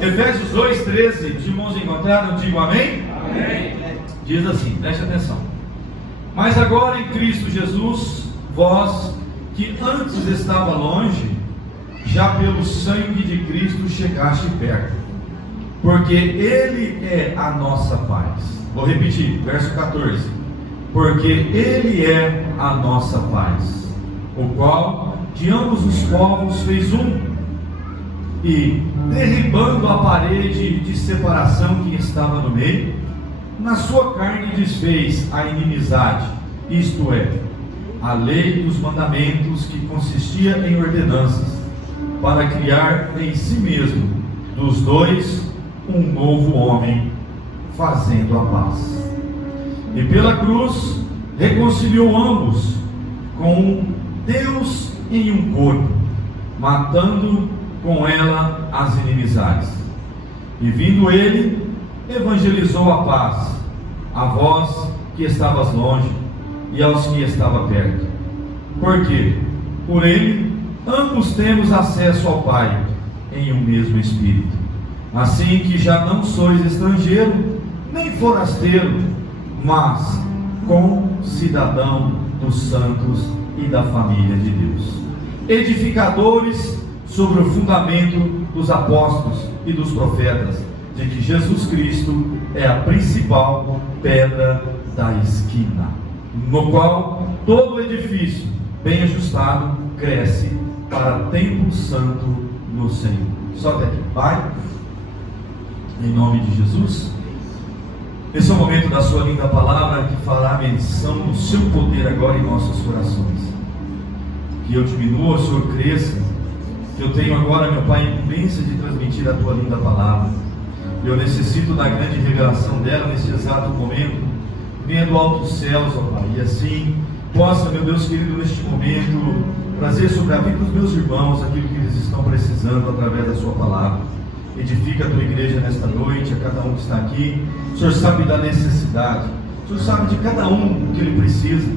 Efésios 2,13, de irmãos encontraram, digo amém? Amém. Diz assim, preste atenção. Mas agora em Cristo Jesus, vós que antes estava longe, já pelo sangue de Cristo chegaste perto, porque Ele é a nossa paz. Vou repetir, verso 14. Porque Ele é a nossa paz, o qual de ambos os povos fez um, e derribando a parede de separação que estava no meio, na sua carne desfez a inimizade, isto é, a lei dos mandamentos, que consistia em ordenanças, para criar em si mesmo dos dois um novo homem, fazendo a paz. E pela cruz reconciliou ambos com Deus em um corpo, matando com ela as inimizades. E vindo ele, evangelizou a paz a vós que estavas longe e aos que estavam perto. Porque por ele ambos temos acesso ao Pai em um mesmo Espírito. Assim que já não sois estrangeiro nem forasteiro, mas concidadão dos santos e da família de Deus, edificadores sobre o fundamento dos apóstolos e dos profetas, de que Jesus Cristo é a principal pedra da esquina, no qual todo edifício bem ajustado cresce para templo santo no Senhor. Só até aqui. Pai, em nome de Jesus, esse é o momento da sua linda palavra, que fará menção do seu poder agora em nossos corações. Que eu diminua, o Senhor cresça. Que eu tenho agora, meu Pai, a incumbência de transmitir a tua linda palavra. Eu necessito da grande revelação dela nesse exato momento. Venha do alto dos céus, ó Pai, e assim possa, meu Deus querido, neste momento trazer sobre a vida dos meus irmãos aquilo que eles estão precisando através da sua palavra. Edifica a tua igreja nesta noite, a cada um que está aqui. O Senhor sabe da necessidade, o Senhor sabe de cada um o que ele precisa,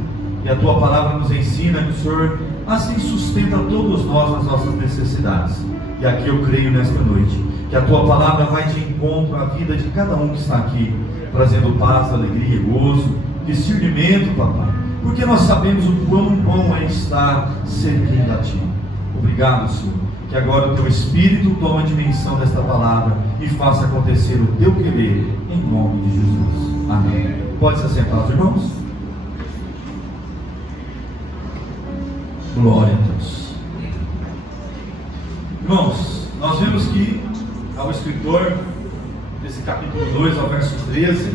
e a tua palavra nos ensina que o Senhor assim sustenta todos nós nas nossas necessidades. E aqui eu creio nesta noite que a tua palavra vai de encontro à vida de cada um que está aqui, trazendo paz, alegria e gozo, discernimento, papai, porque nós sabemos o quão bom é estar servindo a ti. Obrigado, Senhor, que agora o teu Espírito toma a dimensão desta palavra e faça acontecer o teu querer, em nome de Jesus. Amém. Pode se assentar, os irmãos. Glória a Deus. Irmãos, nós vemos que ao escritor desse capítulo 2 ao verso 13,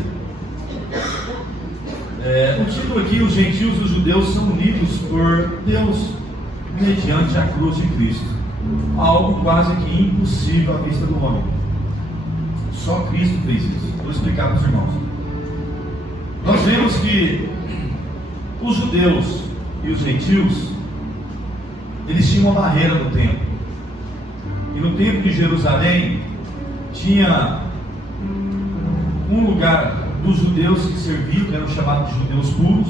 o título aqui: os gentios e os judeus são unidos por Deus mediante a cruz de Cristo. Algo quase que impossível à vista do homem. Só Cristo fez isso. Vou explicar para os irmãos. Nós vemos que os judeus e os gentios, eles tinham uma barreira no templo. E no templo de Jerusalém tinha um lugar dos judeus que serviam, que eram chamados de judeus puros,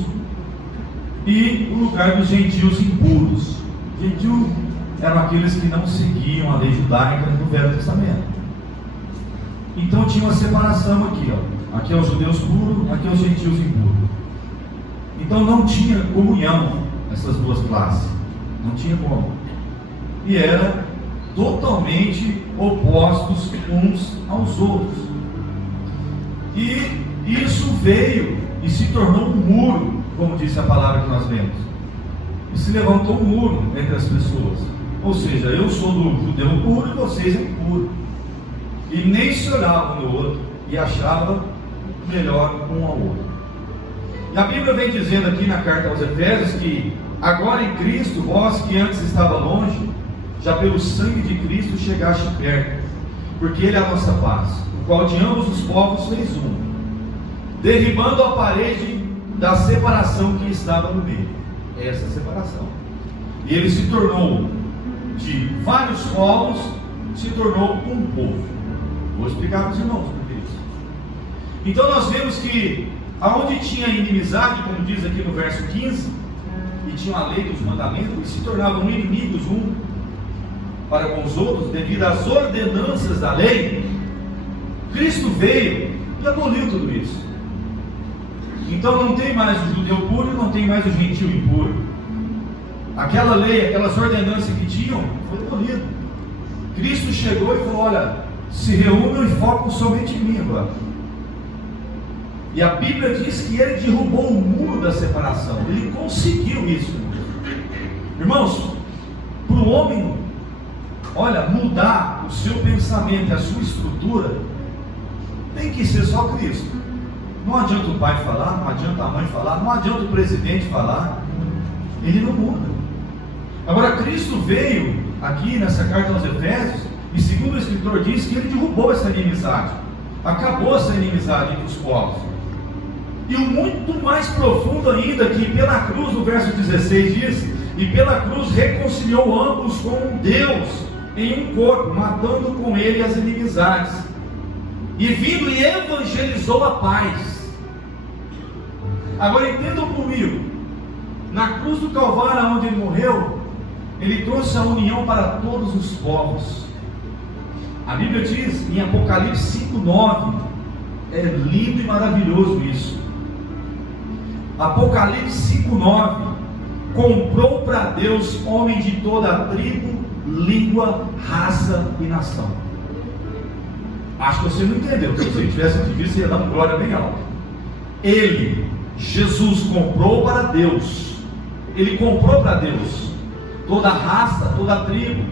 e o lugar dos gentios impuros. Gentil eram aqueles que não seguiam a lei judaica do Velho Testamento. Então tinha uma separação aqui, ó. Aqui é os judeus puros, aqui é os gentios impuros. Então não tinha comunhão essas duas classes, não tinha como. E era totalmente opostos uns aos outros. E isso veio e se tornou um muro, como disse a palavra que nós lemos. E se levantou um muro entre as pessoas. Ou seja, eu sou do judeu puro e vocês é impuro. E nem se olhavam um no outro e achavam melhor um ao outro. E a Bíblia vem dizendo aqui na carta aos Efésios que agora em Cristo, vós que antes estava longe, já pelo sangue de Cristo chegaste perto, porque Ele é a nossa paz, o qual de ambos os povos fez um, derribando a parede da separação que estava no meio. Essa separação. E Ele se tornou de vários povos, se tornou um povo. Vou explicar para os irmãos por isso. Então nós vemos que aonde tinha inimizade, como diz aqui no verso 15, e tinha a lei dos mandamentos, e se tornavam inimigos um para com os outros, devido às ordenanças da lei, Cristo veio e aboliu tudo isso. Então não tem mais o judeu puro e não tem mais o gentil impuro. Aquela lei, aquelas ordenanças que tinham, foi abolido. Cristo chegou e falou: olha, se reúnam e focam somente em mim agora. E a Bíblia diz que ele derrubou o muro da separação. Ele conseguiu isso. Irmãos, para o homem, olha, mudar o seu pensamento, a sua estrutura, tem que ser só Cristo. Não adianta o pai falar, não adianta a mãe falar, não adianta o presidente falar. Ele não muda. Agora, Cristo veio aqui nessa carta aos Efésios, e segundo o escritor diz que ele derrubou essa inimizade, acabou essa inimizade entre os povos. E o muito mais profundo ainda, que pela cruz, no verso 16 diz: e pela cruz reconciliou ambos com Deus em um corpo, matando com ele as inimizades, e vindo e evangelizou a paz. Agora entendam comigo, na cruz do Calvário, onde ele morreu, ele trouxe a união para todos os povos. A Bíblia diz em Apocalipse 5:9, é lindo e maravilhoso isso. Apocalipse 5:9: comprou para Deus homem de toda a tribo, língua, raça e nação. Acho que você não entendeu. Se você tivesse entendido, você ia dar uma glória bem alta. Ele, Jesus, comprou para Deus. Ele comprou para Deus toda a raça, toda a tribo,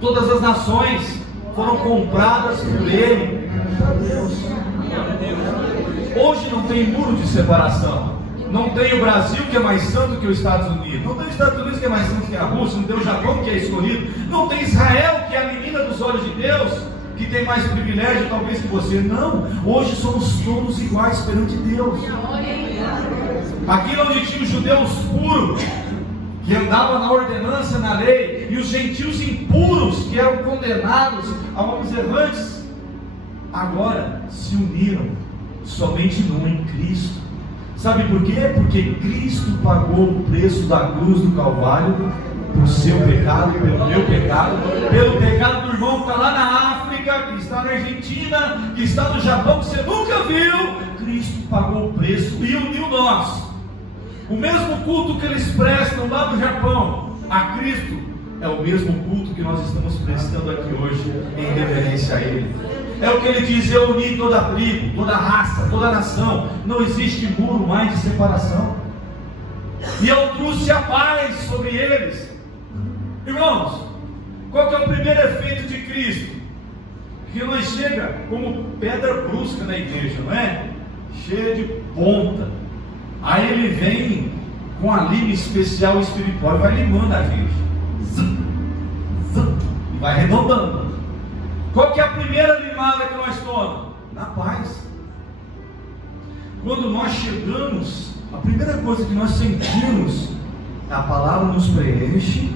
todas as nações foram compradas por ele para Deus. Hoje não tem muro de separação. Não tem o Brasil, que é mais santo que os Estados Unidos. Não tem os Estados Unidos, que é mais santo que a Rússia. Não tem o Japão, que é escolhido. Não tem Israel, que é a menina dos olhos de Deus, que tem mais privilégio talvez que você. Não, hoje somos todos iguais perante Deus. Aqui onde tinha os judeus puros, que andavam na ordenança, na lei, e os gentios impuros, que eram condenados a homens errantes, agora se uniram somente num, em Cristo. Sabe por quê? Porque Cristo pagou o preço da cruz do Calvário pelo seu pecado, pelo meu pecado, pelo pecado do irmão que está lá na África, que está na Argentina, que está no Japão, que você nunca viu. Cristo pagou o preço e uniu nós. O mesmo culto que eles prestam lá no Japão a Cristo é o mesmo culto que nós estamos prestando aqui hoje em reverência a Ele. É o que ele diz: eu uni toda a tribo, toda a raça, toda a nação. Não existe muro mais de separação. E eu trouxe a paz sobre eles. Irmãos, qual que é o primeiro efeito de Cristo? Que nós chega como pedra brusca na igreja, não é? Cheia de ponta. Aí ele vem com a lima especial espiritual e vai limando a gente. E vai arredondando. Qual que é a primeira limada que nós tomamos? Na paz. Quando nós chegamos, a primeira coisa que nós sentimos, a palavra nos preenche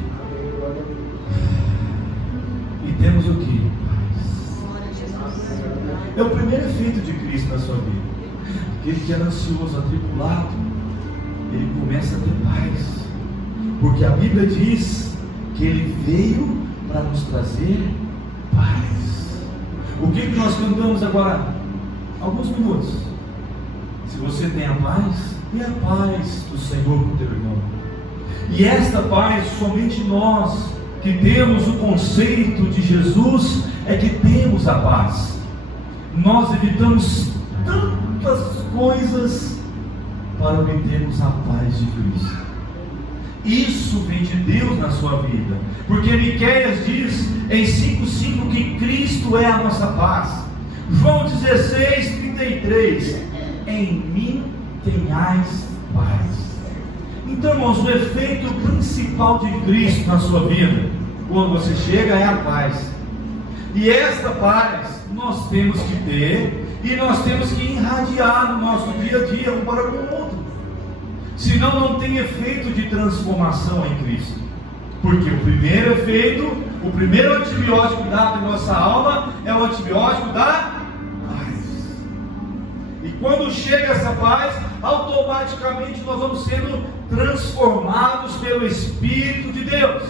e temos o que? É o primeiro efeito de Cristo na sua vida. Aquele que era ansioso, atribulado, ele começa a ter paz, porque a Bíblia diz que ele veio para nos trazer paz. O que nós cantamos agora? Alguns minutos. Se você tem a paz, dê a paz do Senhor com o teu irmão. E esta paz, somente nós que temos o conceito de Jesus é que temos a paz. Nós evitamos tantas coisas para obtermos a paz de Cristo. Isso vem de Deus na sua vida, porque Miqueias diz em 5:5 que Cristo é a nossa paz. João 16:33: em mim tenhais paz. Então, irmãos, o efeito principal de Cristo na sua vida, quando você chega, é a paz. E esta paz nós temos que ter, e nós temos que irradiar no nosso dia a dia, um para com o outro. Senão não tem efeito de transformação em Cristo. Porque o primeiro efeito, o primeiro antibiótico dado em nossa alma é o antibiótico da paz. E quando chega essa paz, automaticamente nós vamos sendo transformados pelo Espírito de Deus.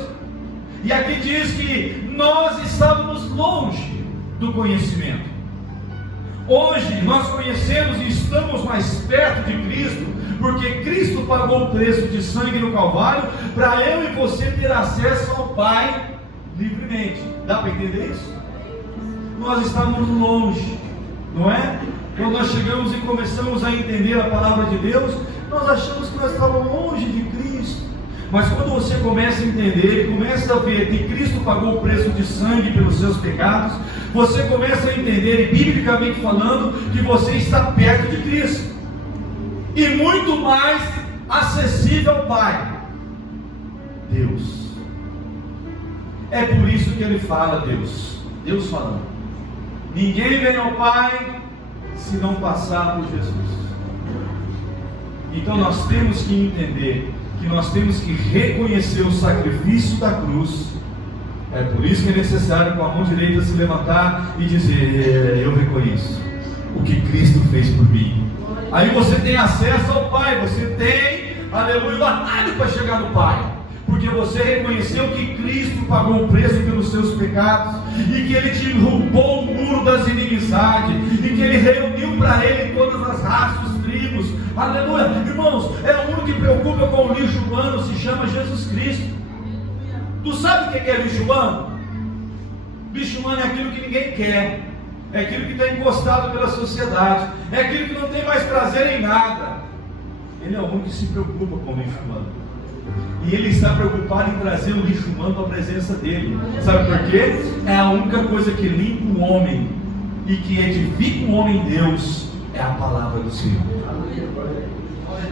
E aqui diz que nós estávamos longe do conhecimento. Hoje nós conhecemos e estamos mais perto de Cristo, porque Cristo pagou o preço de sangue no Calvário, para eu e você ter acesso ao Pai livremente. Dá para entender isso? Nós estamos longe, não é? Quando nós chegamos e começamos a entender a palavra de Deus, nós achamos que nós estávamos longe de Cristo. Mas quando você começa a entender e começa a ver que Cristo pagou o preço de sangue pelos seus pecados, você começa a entender, e biblicamente falando, que você está perto de Cristo e muito mais acessível ao Pai, Deus. É por isso que ele fala, Deus falando: ninguém vem ao Pai se não passar por Jesus. Então nós temos que entender que nós temos que reconhecer o sacrifício da cruz. É por isso que é necessário com a mão direita se levantar e dizer: eu reconheço o que Cristo fez por mim. Aí você tem acesso ao Pai, você tem, aleluia, o atalho para chegar no Pai, porque você reconheceu que Cristo pagou o preço pelos seus pecados, e que Ele derrubou o muro das inimizades, e que Ele reuniu para Ele todas as raças, tribos, aleluia. Irmãos, é o único que preocupa com o lixo humano, se chama Jesus Cristo. Tu sabe o que é lixo humano? Lixo humano é aquilo que ninguém quer, é aquilo que está encostado pela sociedade, é aquilo que não tem mais prazer em nada. Ele é o único que se preocupa com o lixo humano, e Ele está preocupado em trazer o lixo humano para a presença dEle. Sabe por quê? É a única coisa que limpa o homem e que edifica o homem em Deus, é a palavra do Senhor.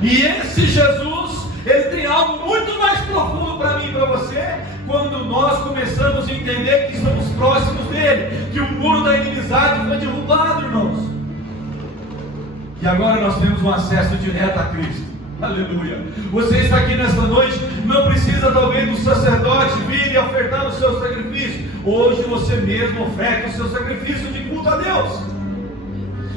E esse Jesus, Ele tem algo muito mais profundo para mim e para você, quando nós começamos a entender que estamos próximos dEle, que o muro da inimizade foi derrubado, irmãos, e agora nós temos um acesso direto a Cristo. Aleluia. Você está aqui nesta noite, não precisa talvez do sacerdote vir e ofertar o seu sacrifício. Hoje você mesmo oferta o seu sacrifício de culto a Deus.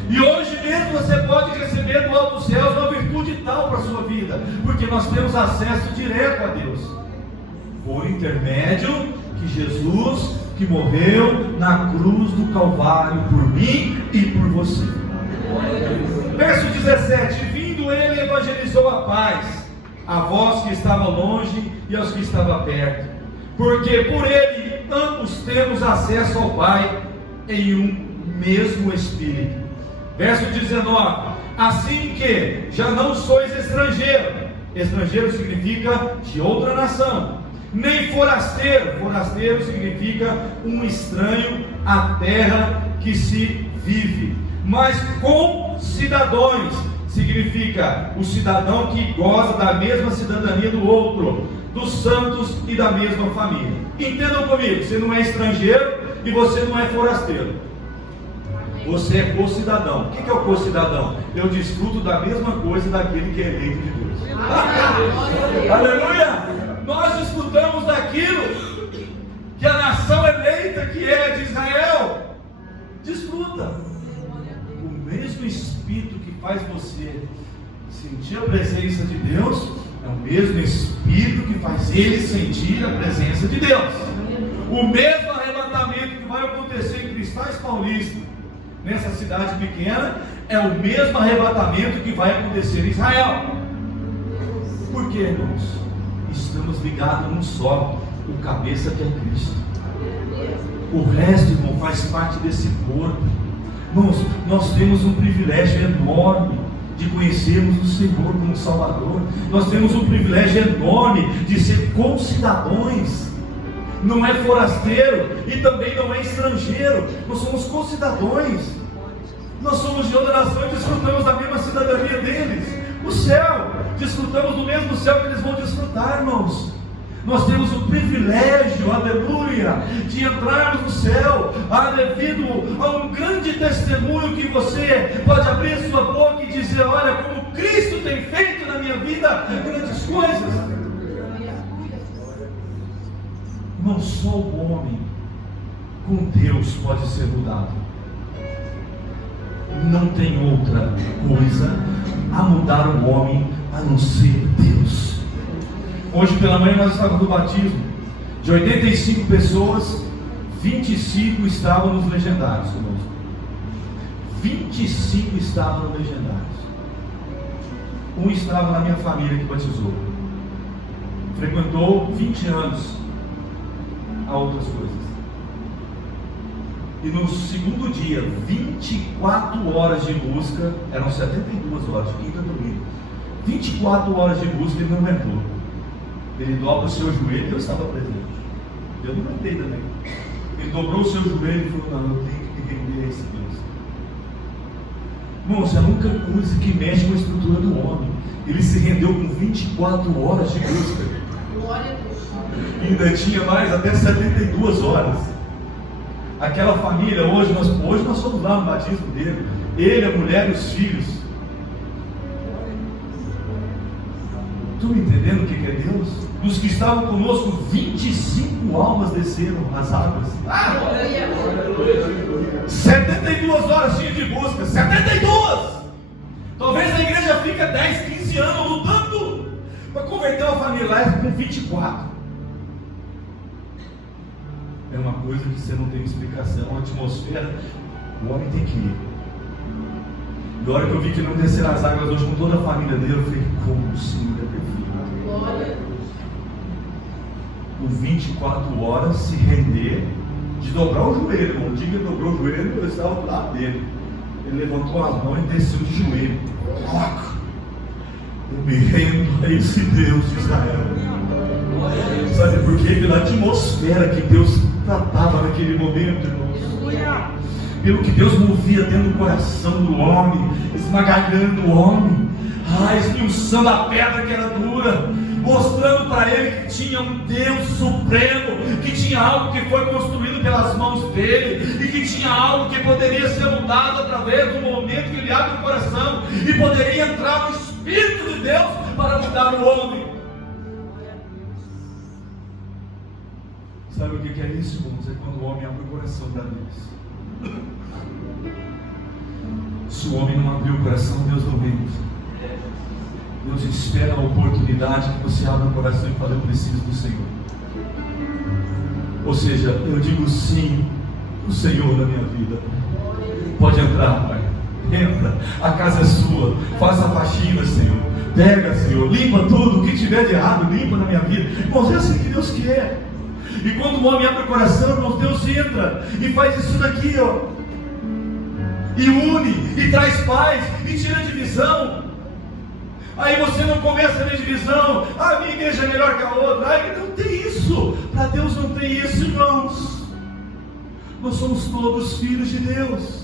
E hoje mesmo você pode receber do alto dos céus uma virtude tal para a sua vida, porque nós temos acesso direto a Deus, por intermédio de Jesus, que morreu na cruz do Calvário por mim e por você. Verso 17: vindo Ele, evangelizou a paz a vós que estavam longe e aos que estavam perto, porque por Ele ambos temos acesso ao Pai em um mesmo Espírito. Verso 19: assim que já não sois estrangeiro. Estrangeiro significa de outra nação, nem forasteiro. Forasteiro significa um estranho à terra que se vive, mas concidadãos, significa o cidadão que goza da mesma cidadania do outro, dos santos e da mesma família. Entendam comigo, você não é estrangeiro e você não é forasteiro, você é co-cidadão. O que é o co-cidadão? Eu desfruto da mesma coisa daquele que é eleito de Deus. Aleluia! Nós desfrutamos daquilo que a nação eleita, que é de Israel, desfruta. O mesmo Espírito que faz você sentir a presença de Deus é o mesmo Espírito que faz ele sentir a presença de Deus. O mesmo arrebatamento que vai acontecer em Cristais Paulista, nessa cidade pequena, é o mesmo arrebatamento que vai acontecer em Israel. Por quê, irmãos? Estamos ligados num só, o cabeça que é Cristo. O resto, irmão, faz parte desse corpo. Irmãos, nós temos um privilégio enorme de conhecermos o Senhor como Salvador. Nós temos um privilégio enorme de ser concidadãos. Não é forasteiro e também não é estrangeiro. Nós somos concidadãos. Nós somos de outra nação e desfrutamos da mesma cidadania deles. O céu, desfrutamos do mesmo céu que eles vão desfrutar, irmãos. Nós temos o privilégio, aleluia, de entrarmos no céu, devido a um grande testemunho que você pode abrir sua boca e dizer: olha como Cristo tem feito na minha vida grandes coisas. Não só o homem com Deus pode ser mudado. Não tem outra coisa a mudar o homem a não ser Deus. Hoje pela manhã nós estávamos no batismo, De 85 pessoas, 25 estavam nos legendários conosco. 25 estavam nos legendários. Um estava na minha família que batizou. Frequentou 20 anos a outras coisas. E no segundo dia, 24 horas de busca, eram 72 horas, quinta e domingo. 24 horas de busca, ele não aguentou. Ele dobra o seu joelho, eu estava presente. Eu não aguentei também. Ele dobrou o seu joelho e falou: não, eu tenho que me render a esse Deus. Irmãos, é a única coisa que mexe com a estrutura do homem. Ele se rendeu com 24 horas de busca. Glória a Deus. E ainda tinha mais até 72 horas. Aquela família, hoje nós fomos lá no batismo dele. Ele, a mulher e os filhos. Estão entendendo o que é Deus? Dos que estavam conosco, 25 almas desceram as águas. 72 horas tinha de busca. 72! Talvez a igreja fique 10, 15 anos lutando para converter uma família lá com 24. É uma coisa que você não tem explicação. A atmosfera, o homem tem que ir. E a hora que eu vi que não desceram as águas hoje com toda a família dele, eu falei: como o Senhor é perfeito. Glória a Deus. Com 24 horas se render, de dobrar o joelho. No dia que ele dobrou o joelho, eu estava do lado dele. Ele levantou as mãos e desceu de joelho. Eu me rendo a esse Deus de Israel. Sabe por quê? Pela atmosfera que Deus tratava naquele momento, irmãos. Pelo que Deus movia dentro do coração do homem, esmagalhando o homem, esmiuçando a pedra que era dura, mostrando para ele que tinha um Deus supremo, que tinha algo que foi construído pelas mãos dele, e que tinha algo que poderia ser mudado através do momento que ele abre o coração, e poderia entrar no Espírito de Deus para mudar o homem. Sabe o que é isso, irmãos? É quando o homem abre o coração para Deus. Se o homem não abrir o coração, Deus não vem. Deus espera a oportunidade que você abra o coração e fala: eu preciso do Senhor. Ou seja, eu digo sim, o Senhor na minha vida. Pode entrar, Pai. Entra, a casa é sua. Faça a faxina, Senhor. Pega, Senhor, limpa tudo, o que tiver de errado, limpa na minha vida. Irmãos, é assim que Deus quer. E quando o homem abre o coração, irmãos, Deus entra e faz isso daqui, ó. E une, e traz paz, e tira a divisão. Aí você não começa a ver divisão. A minha igreja é melhor que a outra. Não tem isso. Para Deus não tem isso, irmãos. Nós somos todos filhos de Deus.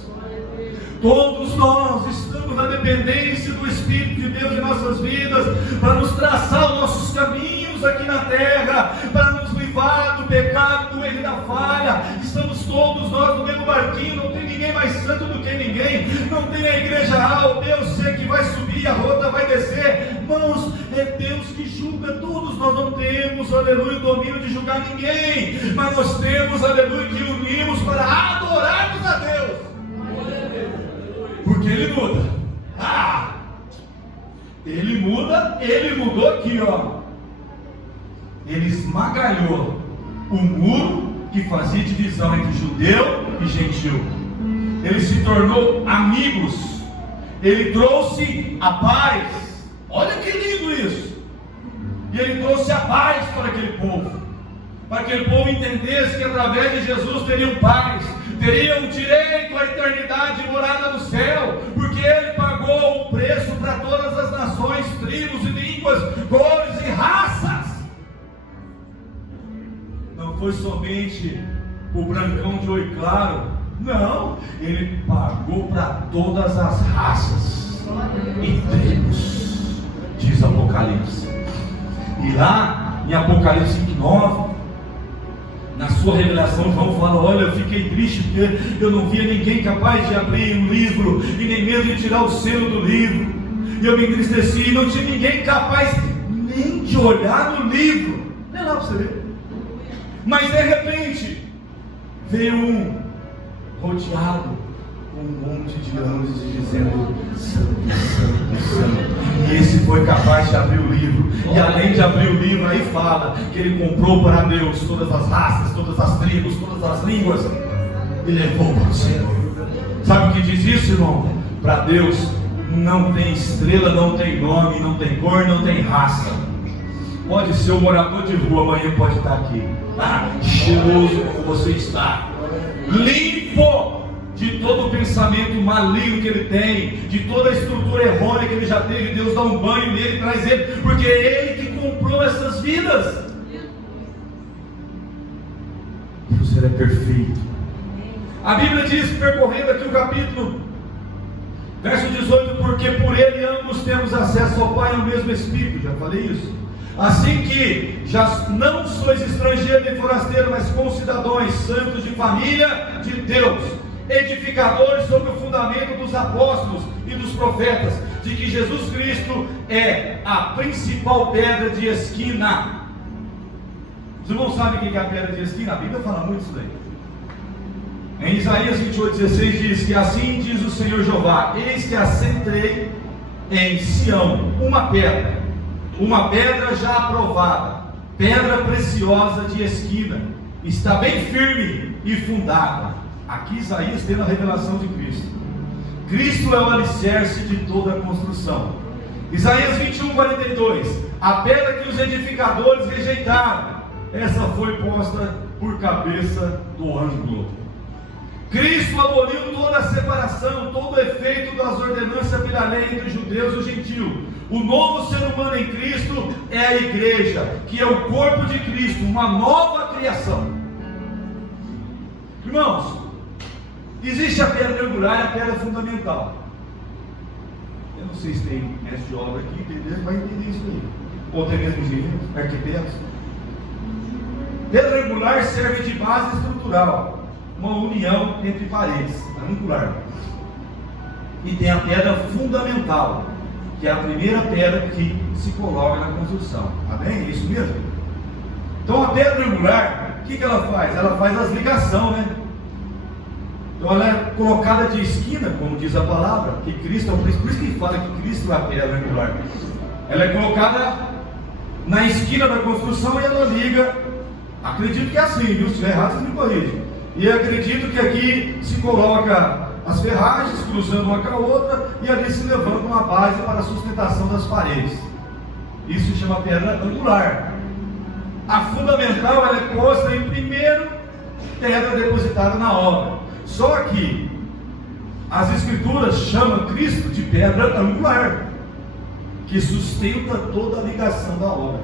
Todos nós estamos na dependência do Espírito de Deus em nossas vidas, para nos traçar os nossos caminhos aqui na terra, para nos livrar do pecado, do erro e da falha. Estamos todos nós no mesmo barquinho, não tem ninguém mais santo do que ninguém, não tem a igreja A, eu sei que vai subir, a outra vai descer. Irmãos, é Deus que julga todos, nós não temos, aleluia, o domínio de julgar ninguém, mas nós temos, aleluia, que unimos para adorarmos a Deus. Porque Ele muda. Ele muda, Ele mudou aqui, ó. Ele esmagalhou o muro que fazia divisão entre judeu e gentil. Ele se tornou amigos. Ele trouxe a paz. Olha que lindo isso. E Ele trouxe a paz para aquele povo. Para que aquele povo entendesse que através de Jesus teriam paz, teriam direito à eternidade e morada no céu, porque Ele pagou o preço para todas as nações, tribos e línguas, cores e raças. Não foi somente o brancão de olho claro, não, Ele pagou para todas as raças e tribos, diz Apocalipse. E lá em Apocalipse 9, na sua revelação, João fala: olha, eu fiquei triste porque eu não via ninguém capaz de abrir um livro e nem mesmo de tirar o selo do livro. E eu me entristeci e não tinha ninguém capaz nem de olhar no livro. Vê lá para você ver. Mas de repente veio um rodeado com um monte de anjos dizendo: Santo, Santo, Santo. E esse foi capaz de abrir o livro. E além de abrir o livro, aí fala que ele comprou para Deus todas as raças, todas as tribos, todas as línguas, e levou para o Senhor. Sabe o que diz isso, irmão? Para Deus não tem estrela, não tem nome, não tem cor, não tem raça. Pode ser um morador de rua, amanhã pode estar aqui, cheiroso como você está, limpo de todo o pensamento maligno que ele tem, de toda a estrutura errônea que ele já teve. Deus dá um banho nele, traz ele, porque é ele que comprou essas vidas. Deus, ele é perfeito. A Bíblia diz, percorrendo aqui o capítulo, verso 18: porque por ele ambos temos acesso ao Pai no mesmo Espírito. Já falei isso. Assim que já não sois estrangeiros nem forasteiros, mas concidadãos santos de família de Deus, edificadores sobre o fundamento dos apóstolos e dos profetas, de que Jesus Cristo é a principal pedra de esquina. Os irmãos sabem o que é a pedra de esquina? A Bíblia fala muito isso daí. Em Isaías 28:16 diz que assim diz o Senhor Jeová: eis que assentei em Sião uma pedra já aprovada, pedra preciosa de esquina, está bem firme e fundada. Aqui Isaías tendo a revelação de Cristo. Cristo é o alicerce de toda a construção. Isaías 21:42: a pedra que os edificadores rejeitaram, essa foi posta por cabeça do ângulo. Cristo aboliu toda a separação, todo o efeito das ordenanças pela lei entre os judeus e os gentios. O novo ser humano em Cristo é a igreja, que é o corpo de Cristo, uma nova criação. Irmãos, existe a pedra angular e a pedra fundamental. Eu não sei se tem mestre de obra aqui, entendeu? Vai entender isso aí. Ou tem mesmo engenheiros, arquitetos. Pedra angular serve de base estrutural, uma união entre paredes, angular. E tem a pedra fundamental, que é a primeira pedra que se coloca na construção. Amém? É isso mesmo? Então a pedra angular, o que ela faz? Ela faz as ligações, né? Então ela é colocada de esquina, como diz a palavra, que Cristo é o príncipe. Por isso que fala que Cristo é a pedra angular. Ela é colocada na esquina da construção e ela liga. Acredito que é assim, viu? Se estiver errado, vocês me corrigem. E acredito que aqui se coloca as ferragens cruzando uma com a outra, e ali se levanta uma base para a sustentação das paredes. Isso se chama pedra angular. A fundamental, ela é posta em primeiro pedra depositada na obra. Só que as escrituras chamam Cristo de pedra angular, que sustenta toda a ligação da obra.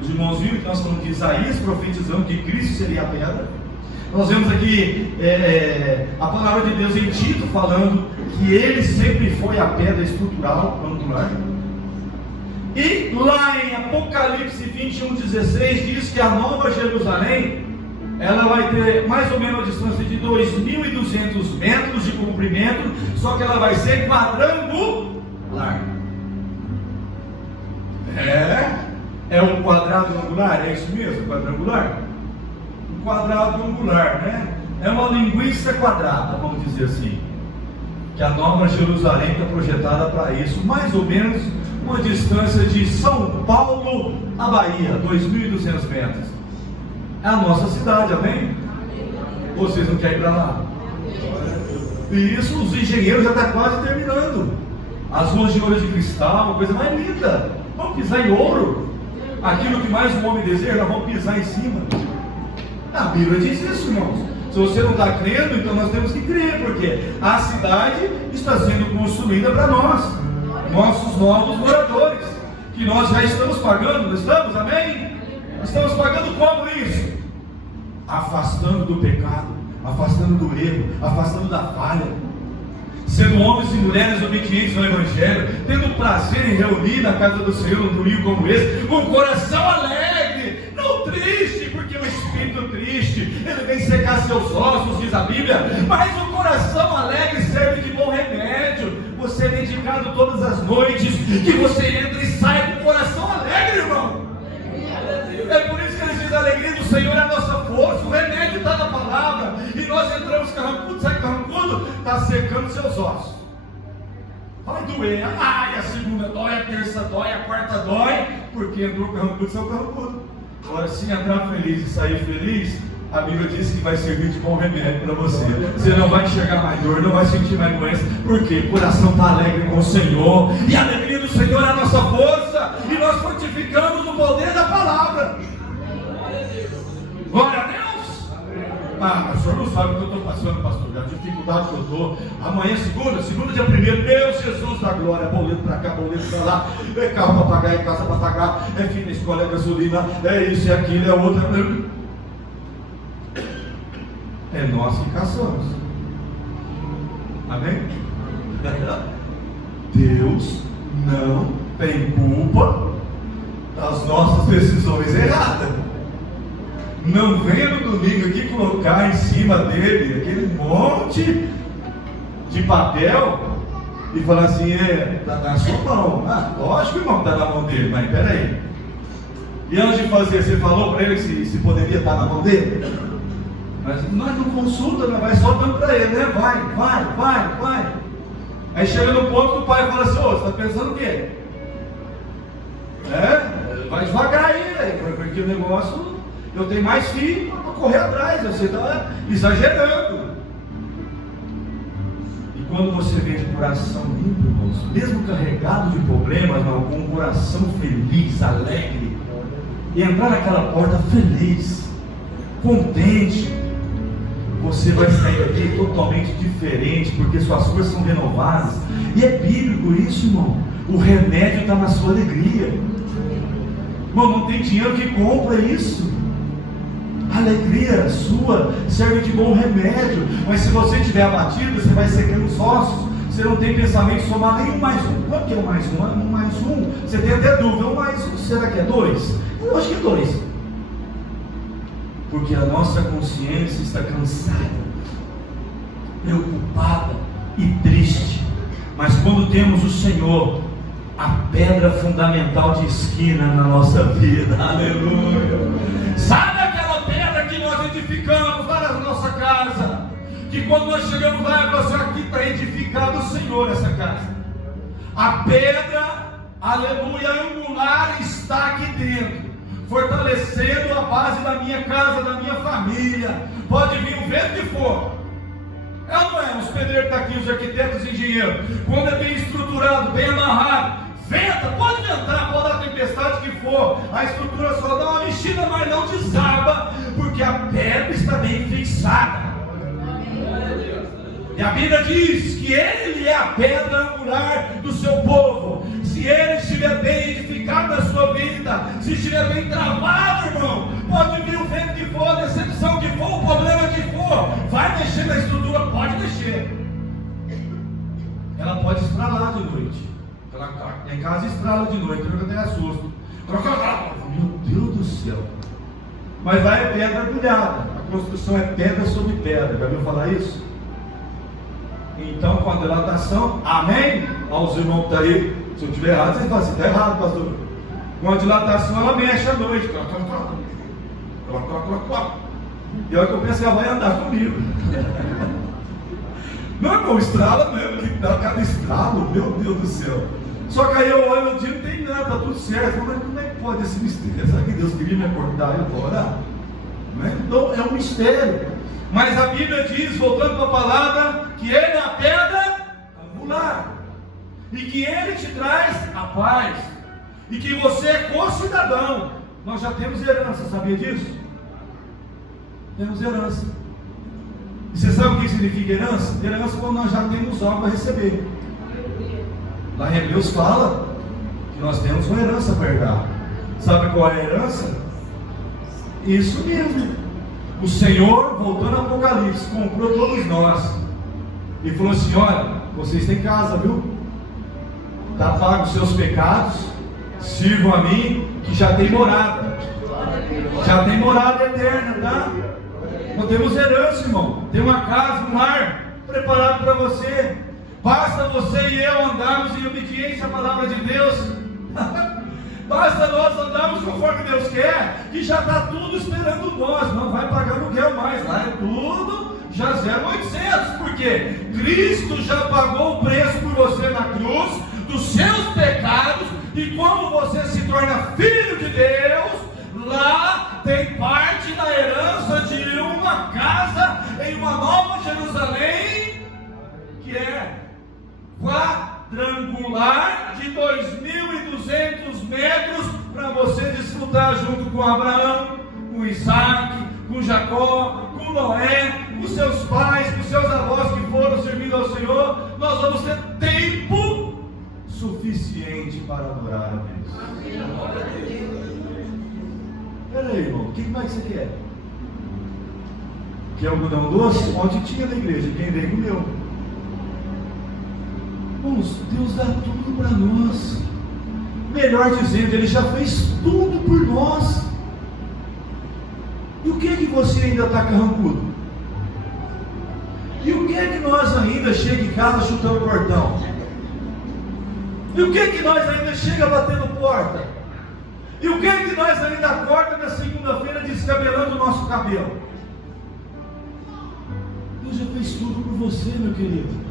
Os irmãos viram que nós falamos de Isaías profetizando que Cristo seria a pedra. Nós vemos aqui a palavra de Deus em Tito falando que ele sempre foi a pedra estrutural angular. E lá em Apocalipse 21:16 diz que a Nova Jerusalém, ela vai ter mais ou menos a distância de 2.200 metros de comprimento, só que ela vai ser quadrangular. É um quadrado angular, é isso mesmo, quadrangular? Um quadrado angular, né? É uma linguiça quadrada, vamos dizer assim. Que a Nova Jerusalém está projetada para isso, mais ou menos uma distância de São Paulo à Bahia, 2.200 metros. É a nossa cidade, amém? Vocês não querem ir para lá? E isso, os engenheiros já estão quase terminando. As ruas de ouro de cristal, uma coisa mais linda. Vamos pisar em ouro. Aquilo que mais o homem deseja, nós vamos pisar em cima. A Bíblia diz isso, irmãos. Se você não está crendo, então nós temos que crer, porque a cidade está sendo construída para nós, nossos novos moradores, que nós já estamos pagando, não estamos? Amém? Estamos pagando como isso? Afastando do pecado, afastando do erro, afastando da falha, sendo homens e mulheres obedientes ao Evangelho, tendo prazer em reunir na casa do Senhor num domingo como esse, com o coração alegre, não triste, porque o espírito triste, ele vem secar seus ossos, diz a Bíblia, mas o coração alegre serve de bom remédio. Você é dedicado todas as noites, que você entra e sai com o coração alegre, irmão. É por isso que eles dizem: a alegria do Senhor é a nossa força, o remédio está na palavra, e nós entramos carrancudo, sai carrancudo, está secando seus ossos. Vai doer, a segunda dói, a terça dói, a quarta dói, porque entrou carrancudo, saiu carrancudo. Agora, se entrar feliz e sair feliz, a Bíblia diz que vai servir de bom remédio para você. Você não vai enxergar mais dor, não vai sentir mais doença. Por quê? O coração está alegre com o Senhor. E a alegria do Senhor é a nossa força. E nós fortificamos no poder da palavra. Glória a Deus. O senhor não sabe o que eu estou passando, pastor. A dificuldade que eu estou. Amanhã, segunda dia 1º, meu Jesus da glória. Boleto para cá, boleto para lá. É carro para pagar, é casa para pagar. É filho na escola, é gasolina. É isso, é aquilo, é outro. É nós que caçamos. Amém? Deus não tem culpa das nossas decisões erradas. Não venha no domingo aqui colocar em cima dele aquele monte de papel e falar assim, está na sua mão. Lógico, irmão, está na mão dele, mas peraí. E antes de fazer, você falou para ele se poderia estar na mão dele? Mas nós não consulta, nós vai só dando para ele, né? Vai. Aí chega no ponto que o pai fala assim, você está pensando o quê? Vai devagar aí, porque o negócio... Eu tenho mais filho para correr atrás, você está exagerando. E quando você vem de coração limpo, irmãos, mesmo carregado de problemas, não, com um coração feliz, alegre, e entrar naquela porta feliz, contente, você vai sair daqui totalmente diferente, porque suas forças são renovadas. E é bíblico isso, irmão. O remédio está na sua alegria. Irmão, não tem dinheiro que compra isso. A alegria sua serve de bom remédio. Mas se você estiver abatido, você vai secando os ossos. Você não tem pensamento de somar nem 1 mais 1. Quanto que é 1 mais 1? 1 mais 1. Você tem até dúvida. 1 mais 1, será que é 2? Eu acho que é 2. Porque a nossa consciência está cansada, preocupada e triste. Mas quando temos o Senhor, a pedra fundamental de esquina na nossa vida, aleluia. Sabe aquela pedra que nós edificamos lá na nossa casa? Que quando nós chegamos lá, você aqui está edificado o Senhor nessa casa. A pedra, aleluia, angular está aqui dentro, fortalecendo a base da minha casa, da minha família. Pode vir o vento que for. É ou não é? Os pedreiros estão aqui, os arquitetos, os engenheiros. Quando é bem estruturado, bem amarrado, venta, pode ventar, pode dar tempestade que for, a estrutura só dá uma mexida, mas não desaba, porque a pedra está bem fixada. E a Bíblia diz que Ele é a pedra angular do seu povo. Se Ele estiver bem edificado na sua vida, se estiver bem travado, irmão, pode vir o vento que for, a decepção que for, o problema que for, vai mexer na estrutura, pode mexer. Ela pode estralar de noite. Ela em casa estrala de noite, eu até assusto. Meu Deus do céu. Mas lá é pedra agulhada. A construção é pedra sobre pedra. Já viu falar isso? Então, com a dilatação, amém? Olha os irmãos que estão aí. Se eu estiver errado, vocês falam assim, está errado, pastor. Com a dilatação, ela mexe à noite. E olha que eu penso que ela vai andar comigo. Não, irmão, estrala mesmo, que dá cada estralo, meu Deus do céu. Só que aí eu olho no dia, não tem nada, está tudo certo. Mas como é que pode esse mistério? Será que Deus queria me acordar e eu vou orar? Então é um mistério. Mas a Bíblia diz, voltando para a palavra, que Ele é a pedra angular, e que Ele te traz a paz, e que você é co-cidadão. Nós já temos herança, sabia disso? Temos herança. E você sabe o que significa herança? Herança é quando nós já temos algo para receber. Lá em Hebreus fala que nós temos uma herança para herdar. Sabe qual é a herança? Isso mesmo. O Senhor, voltando ao Apocalipse, comprou todos nós e falou assim: olha, vocês têm casa, viu? Está pago os seus pecados, sirvam a mim, que já tem morada. Já tem morada eterna, tá? Nós temos herança, irmão. Tem uma casa, um lar preparado para você. Basta você e eu andarmos em obediência à palavra de Deus. Basta nós andarmos conforme Deus quer, que já está tudo esperando nós. Não vai pagar aluguel mais, lá é tudo já 0,800, porque Cristo já pagou o preço por você na cruz, dos seus pecados, e como você se torna filho de Deus, lá tem parte da herança de uma casa em uma nova Jerusalém, que é quadrangular, de 2.200 metros, para você desfrutar junto com Abraão, com Isaac, com Jacó, com Noé, com seus pais, com seus avós que foram servindo ao Senhor. Nós vamos ter tempo suficiente para adorar a Deus. Peraí, irmão, o que mais você quer? Quer algodão doce? Onde tinha na igreja? Quem veio comeu. Irmãos, Deus dá tudo para nós. Melhor dizendo, Ele já fez tudo por nós. E o que é que você ainda está carrancudo? E o que é que nós ainda chega em casa chutando o portão? E o que é que nós ainda chega batendo porta? E o que é que nós ainda acorda na segunda-feira descabelando o nosso cabelo? Deus já fez tudo por você, meu querido.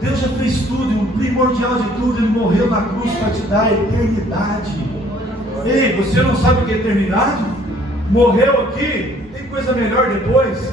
Deus já fez tudo, e o primordial de tudo, Ele morreu na cruz para te dar a eternidade. Ei, você não sabe o que é eternidade? Morreu aqui, tem coisa melhor depois.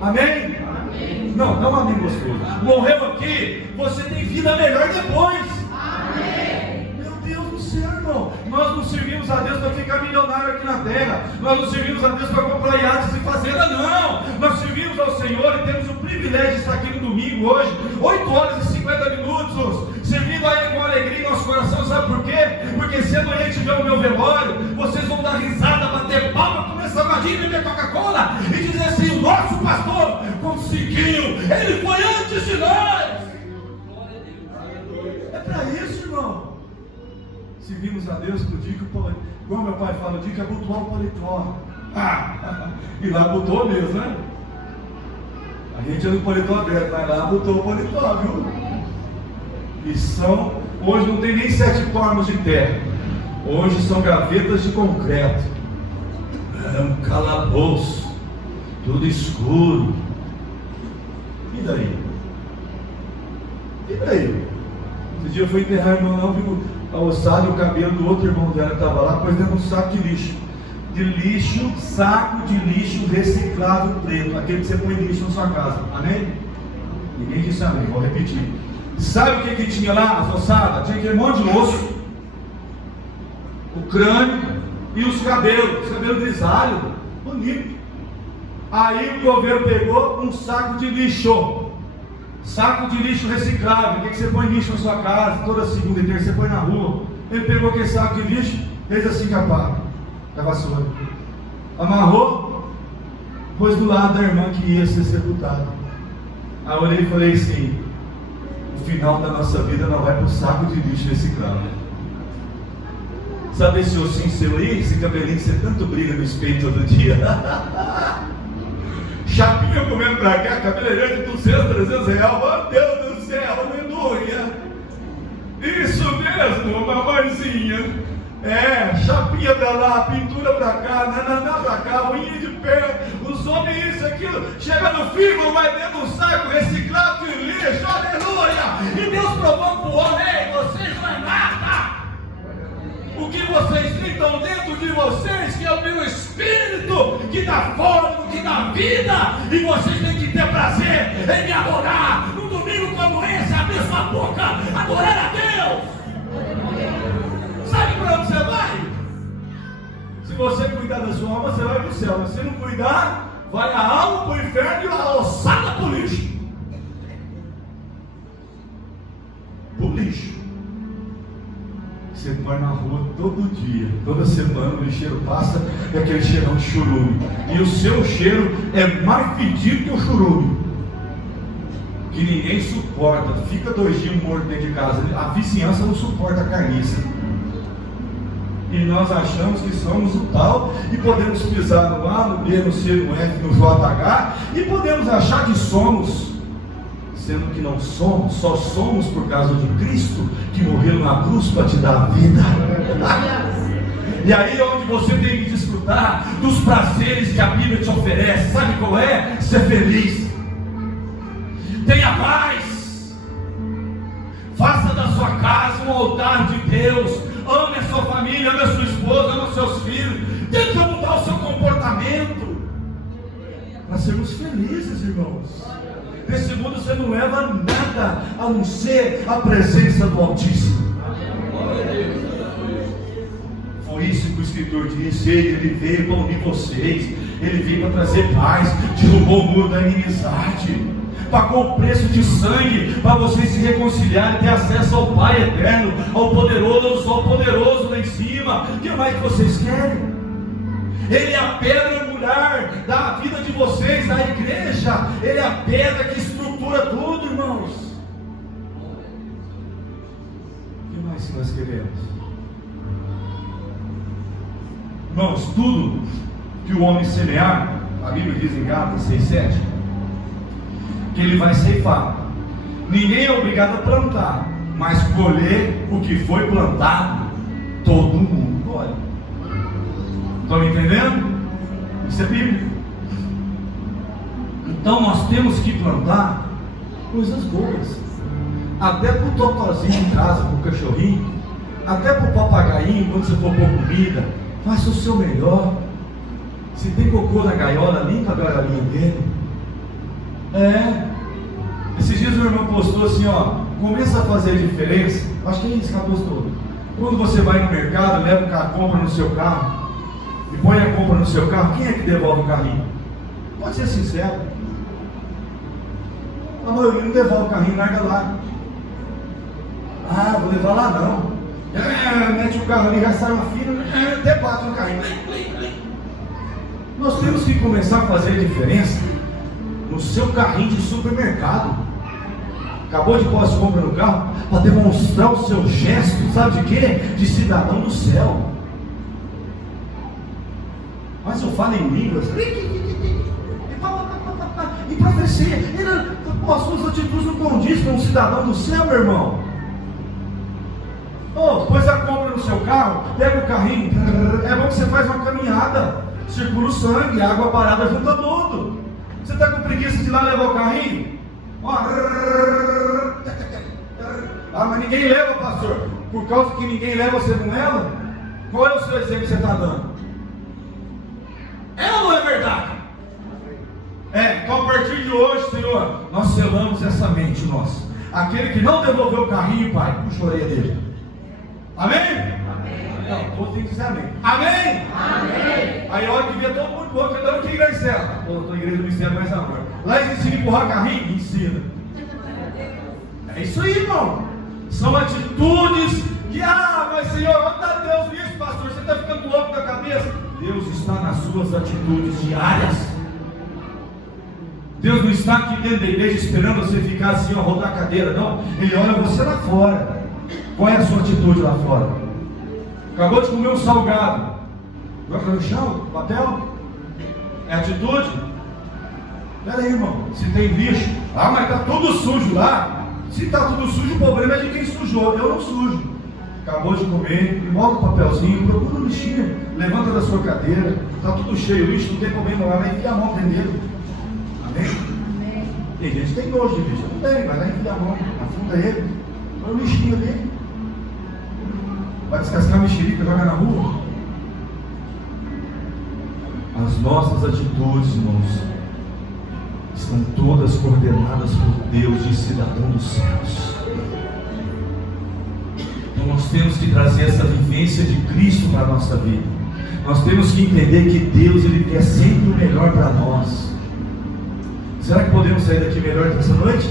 Amém? Amém. Não um amém gostoso. Morreu aqui, você tem vida melhor depois. Amém. Meu Deus do céu, irmão. Nós não servimos a Deus para ficar milionário aqui na terra. Nós não servimos a Deus para comprar iates e fazenda, não. Nós servimos ao Senhor e temos o privilégio de estar aqui no domingo hoje, 8 horas e 50 minutos, servindo a Ele com alegria em nosso coração. Sabe por quê? Porque se amanhã tiver o meu velório, vocês vão dar risada, bater palma, comer salgadinho, beber Coca-Cola e dizer assim: o nosso pastor conseguiu, ele foi antes de nós. É para isso, irmão. Servimos a Deus pro dia que como meu pai fala, o dia que abotoar o paletó. E lá botou mesmo, né? A gente é do paletó aberto, mas lá botou o paletó, viu? E hoje não tem nem 7 palmos de terra, hoje são gavetas de concreto, é um calabouço, tudo escuro. E daí? E daí? Outro dia eu fui enterrar a irmã, não viu a ossada e o cabelo do outro irmão dela que estava lá, pois dentro de um saco de lixo. Saco de lixo reciclável preto, aquele que você põe lixo na sua casa. Amém? Ninguém disse amém, vou repetir. Sabe o que tinha lá, as ossadas? Tinha aquele monte de osso, o crânio e os cabelos grisalhos, bonito. Aí o governo pegou um saco de lixo reciclável, que você põe lixo na sua casa, toda segunda e terça você põe na rua. Ele pegou aquele saco de lixo, fez assim com a pá, da vassoura, amarrou, pôs do lado da irmã que ia ser sepultada. Aí eu olhei e falei assim: o final da nossa vida não vai para o saco de lixo reciclável. Sabe esse ossinho seu aí, esse cabelinho que você tanto briga no espelho todo dia? Chapinha comendo pra cá, cabeleireiro de 200, 300 reais. Meu Deus do céu, aleluia. Isso mesmo, mamãezinha. Chapinha pra lá, pintura pra cá, nananá pra cá, unha de pé. Os homens, isso, aquilo. Chega no fim, vai dentro do saco reciclado de lixo, aleluia. E Deus provou pro homem: ei, vocês não é nada. O que vocês têm estão dentro de vocês, que é o meu Espírito, que dá forma, que dá vida, e vocês têm que ter prazer em me adorar. Num domingo como esse, abrir sua boca, adorar a Deus. Sabe para onde você vai? Se você cuidar da sua alma, você vai para o céu. Mas se não cuidar, vai a alma para o inferno e a ossada para o lixo. Para o lixo. Você põe na rua todo dia, toda semana, o lixeiro passa e aquele cheirão de churume. E o seu cheiro é mais fedido que o churume, que ninguém suporta. Fica 2 dias morto dentro de casa. A vizinhança não suporta a carniça. E nós achamos que somos o tal, e podemos pisar no A, no B, no C, no F, no JH, e podemos achar que somos, sendo que não somos. Só somos por causa de Cristo, que morreu na cruz para te dar a vida. E aí é onde você tem que desfrutar desfrutar dos prazeres que a Bíblia te oferece. Sabe qual é? Ser feliz. Tenha paz. Faça da sua casa um altar de Deus. Ame a sua família, ame a sua esposa, ame os seus filhos. Tenta mudar o seu comportamento para sermos felizes, irmãos. Nesse mundo você não leva nada a não ser a presença do Altíssimo. Foi isso que o escritor disse. Ele veio para unir vocês. Ele veio para trazer paz. Derrubou o muro da inimizade. Pagou o preço de sangue para vocês se reconciliarem, ter acesso ao Pai eterno, ao poderoso lá em cima. O que mais que vocês querem? Ele é a pedra angular da vida de vocês, da igreja. Ele é a pedra que estrutura tudo, irmãos. O que mais que nós queremos? Irmãos, tudo que o homem semear, a Bíblia diz em Gálatas 6:7, que ele vai ceifar. Ninguém é obrigado a plantar, mas colher o que foi plantado, todo mundo colhe. Estão me entendendo? Isso é bíblico. Então nós temos que plantar coisas boas. Até para o totozinho em casa, para o cachorrinho, até para o papagainho, quando você for pôr comida, faça o seu melhor. Se tem cocô na gaiola, limpa a gaiolinha dele. Esses dias o meu irmão postou assim, ó, começa a fazer diferença. Acho que é isso que ela postou. Quando você vai no mercado, leva a compra no seu carro e põe a compra no seu carro, quem é que devolve o carrinho? Pode ser sincero. A maioria não devolve o carrinho, larga lá. Vou levar lá não. Mete o carro ali, já sai uma fila, até bate no carrinho. Nós temos que começar a fazer a diferença no seu carrinho de supermercado. Acabou de pôr as compras no carro para demonstrar o seu gesto, sabe de quê? De cidadão do céu. Mas eu falo em línguas e profecia. As suas atitudes não condizem com um cidadão do céu, meu irmão. Pôs a compra no seu carro, pega o carrinho. É bom que você faz uma caminhada, circula o sangue, a água parada junta tudo. Você está com preguiça de ir lá levar o carrinho? Mas ninguém leva, pastor. Por causa que ninguém leva, você não leva? Qual é o seu exemplo que você está dando? É ou não é verdade? Então a partir de hoje, Senhor, nós selamos essa mente nossa. Aquele que não devolveu o carrinho, Pai, puxa a orelha dele. Amém? Amém. Não, todos têm que dizer amém. Amém? Amém. Aí a hora que via todo mundo bom, cada um que igreja será. A igreja do ensino mais amor. Lá eles ensinam a empurrar carrinho? Ensina. É isso aí, irmão. São atitudes que, mas Senhor, onde está Deus nisso, pastor? Você está ficando louco da cabeça? Deus está nas suas atitudes diárias. Deus não está aqui dentro da igreja esperando você ficar assim, rodar a cadeira, não. Ele olha você lá fora. Qual é a sua atitude lá fora? Acabou de comer um salgado, joga no chão, papel. É atitude? Espera aí, irmão, se tem lixo, mas está tudo sujo lá. Se está tudo sujo, o problema é de quem sujou. Eu não sujo. Acabou de comer, envolve o papelzinho, procura um lixinho, levanta da sua cadeira, está tudo cheio, lixo, não tem problema lá, vai enfiar a mão dentro. Amém? Amém? Tem gente que tem nojo de lixo, não tem, vai lá enfiar a mão, afunda ele, põe o lixinho ali, vai descascar a mexerica, joga na rua. As nossas atitudes, irmãos, estão todas coordenadas por Deus de cidadão dos céus. Então nós temos que trazer essa vivência de Cristo para a nossa vida. Nós temos que entender que Deus, Ele quer sempre o melhor para nós. Será que podemos sair daqui melhor essa noite?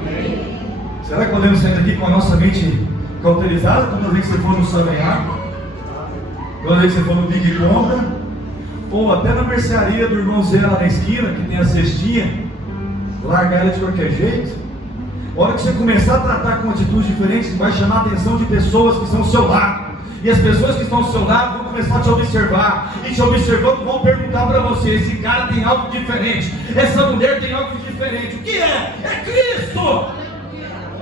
Amém. Será que podemos sair daqui com a nossa mente cauterizada toda vez que você for no Savanhar? Toda vez que você for no Big Compra? Ou até na mercearia do irmão Zé lá na esquina, que tem a cestinha, largar ela de qualquer jeito. A hora que você começar a tratar com atitudes diferentes, vai chamar a atenção de pessoas que estão ao seu lado. E as pessoas que estão ao seu lado vão começar a te observar. E te observando vão perguntar para você: esse cara tem algo diferente, essa mulher tem algo diferente. O que é? É Cristo!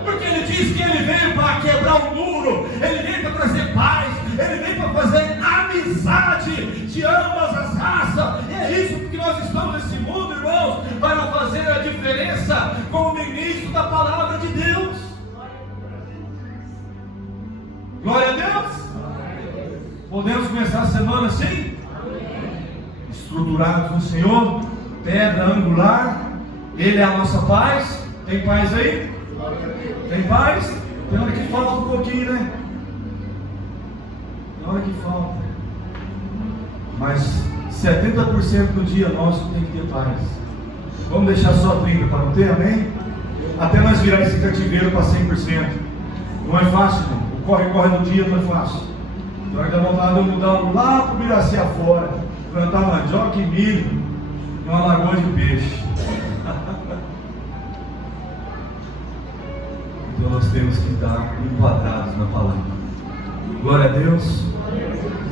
Porque Ele diz que Ele veio para quebrar o muro, Ele veio para trazer paz, Ele veio para fazer amizade de ambas as raça. E é isso que nós estamos nesse mundo, irmãos, para fazer a diferença como ministro da palavra de Deus. Glória a Deus. Podemos começar a semana assim? Estruturados no Senhor, pedra angular, Ele é a nossa paz. Tem paz aí? Tem paz? Tem hora que falta um pouquinho, né? Tem hora que falta. Mas 70% do dia nosso tem que ter paz. Vamos deixar só 30% para não ter, amém? Até nós virar esse cativeiro para 100%. Não é fácil, não. O corre-corre do dia não é fácil. Na hora que dá vontade de eu mudar lá para o Miraci afora, plantar mandioca e milho em uma lagoa de peixe. Então nós temos que estar enquadrados na palavra. Glória a Deus.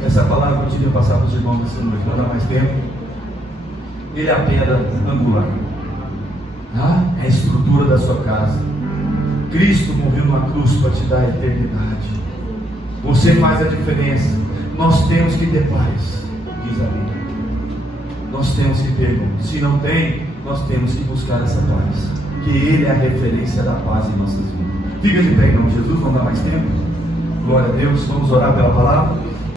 Essa palavra eu tive a passar para os irmãos dessa noite, não dá mais tempo. Ele é a pedra angular, é a estrutura da sua casa. Cristo morreu na cruz para te dar a eternidade. Você faz a diferença. Nós temos que ter paz, diz a Bíblia. Nós temos que ter, irmão. Se não tem, nós temos que buscar essa paz, que Ele é a referência da paz em nossas vidas. Fica de pé em nome de Jesus, não dá mais tempo. Glória a Deus, vamos orar pela palavra.